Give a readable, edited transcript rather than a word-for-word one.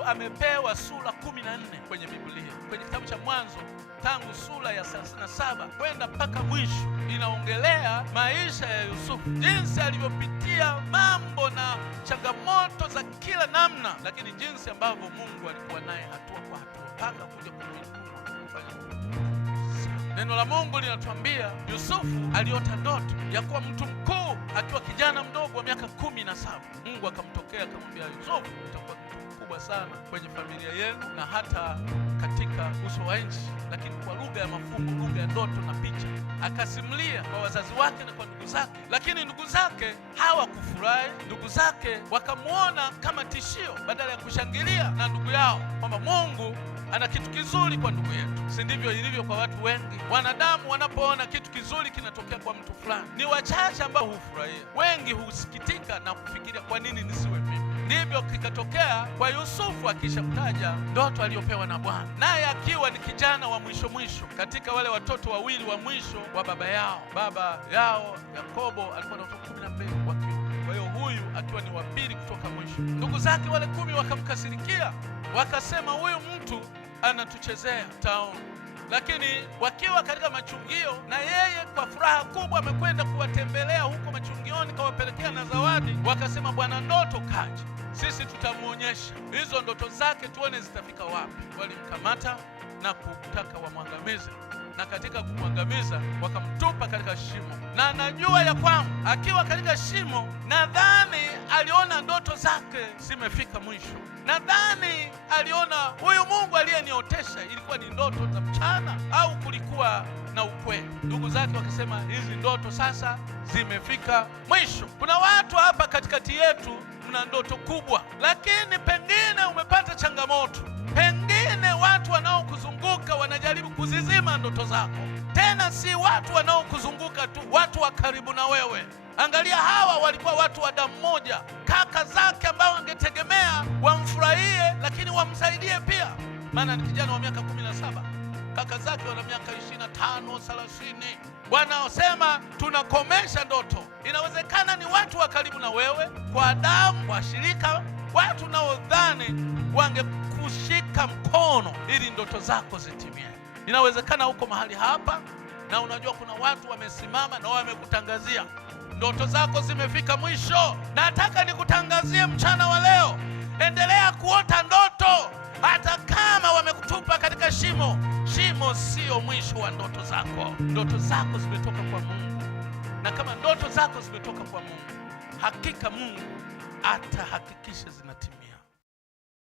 Mungu amepewa sura 14 kwenye Biblia. Kwenye kitabu cha Mwanzo tangu sura ya 37 kwenda mpaka mwisho inaongelea maisha ya Yusufu, jinsi alivyopitia mambo na changamoto za kila namna, lakini jinsi ambavyo Mungu alikuwa naye hatua kwa hatua mpaka kuja kumwinua. Neno la Mungu linatuambia Yusufu aliota ndoto ya kuwa mtu mkuu akiwa kijana mdogo wa miaka 17. Mungu akamtokea akamwambia, Yusufu, utakuwa mtu mkubwa sana kwenye familia yenu na hata katika uso wa nchi. Lakini kwa lugha ya mafumbo, lugha ya ndoto na picha, akasimulia kwa wazazi wake na kwa ndugu zake. Lakini ndugu zake hawakufurahi. Ndugu zake wakamuona kama tishio badala ya kushangilia na ndugu yao kwamba Mungu ana kitu kizuri kwa ndugu yetu. Si ndivyo ilivyo kwa watu wengi? Wanadamu wanapoona kitu kizuri kinatokea kwa mtu fulani, ni wachache ambao hufurahia. Wengi husikitika na kufikiria, kwa nini nisiwe mimi? Ndivyo kikatokea kwa Yusufu, akishamtaja ndoto aliyopewa na Bwana, naye akiwa ni kijana wa mwisho katika wale watoto wawili wa mwisho wa baba yao. Baba yao Yakobo alikuwa na watoto 12 wa kiume, kwa hiyo huyu akiwa ni wa pili kutoka mwisho. Ndugu zake wale 10 wakamkasirikia, wakasema, huyu mtu anatuchezea taoni. Lakini wakiwa katika machungio, na yeye kwa furaha kubwa amekwenda kuwatembelea huko machungioni, kawapelekea na zawadi, wakasema, bwana ndoto kaja, sisi tutamuonyesha hizo ndoto zake, tuone zitafika wapi. Walimkamata na kutaka wamwangamize, na katika kumwangamiza wakamtupa katika shimo. Na anajua ya kwamba akiwa katika shimo, nadhani aliona ndoto zake zimefika mwisho. Nadhani aliona huyu Mungu aliyeniotesha ilikuwa ni ndoto za mchana au kulikuwa na ukweli. Ndugu zake wakisema, hizi ndoto sasa zimefika mwisho. Kuna watu hapa katikati yetu mna ndoto kubwa, lakini pengine umepata changamoto. Pengine watu wanaokuzunguka wanajaribu kuzizima ndoto zako. Tena si watu wanaokuzunguka tu, watu wa karibu na wewe. Angalia, hawa walikuwa watu wa damu moja, kaka zake ambao wangetegemea wamfurahie, lakini wamsaidie pia. Maana ni kijana wa miaka 17, kaka zake wana miaka 25, 30. Wanaosema tunakomesha ndoto, inawezekana ni watu wa karibu na wewe, kwa damu, kwa shirika, watu naodhani wangekushika mkono ili ndoto zako zitimie. Inawezekana huko mahali hapa na unajua kuna watu wamesimama na wamekutangazia ndoto zako zimefika mwisho. Nataka nikutangazie mchana wa leo, endelea kuota ndoto hata kama wamekutupa katika shimo. Shimo sio mwisho wa ndoto zako. Ndoto zako zimetoka kwa Mungu, na kama ndoto zako zimetoka kwa Mungu, hakika Mungu atahakikisha zinatimia.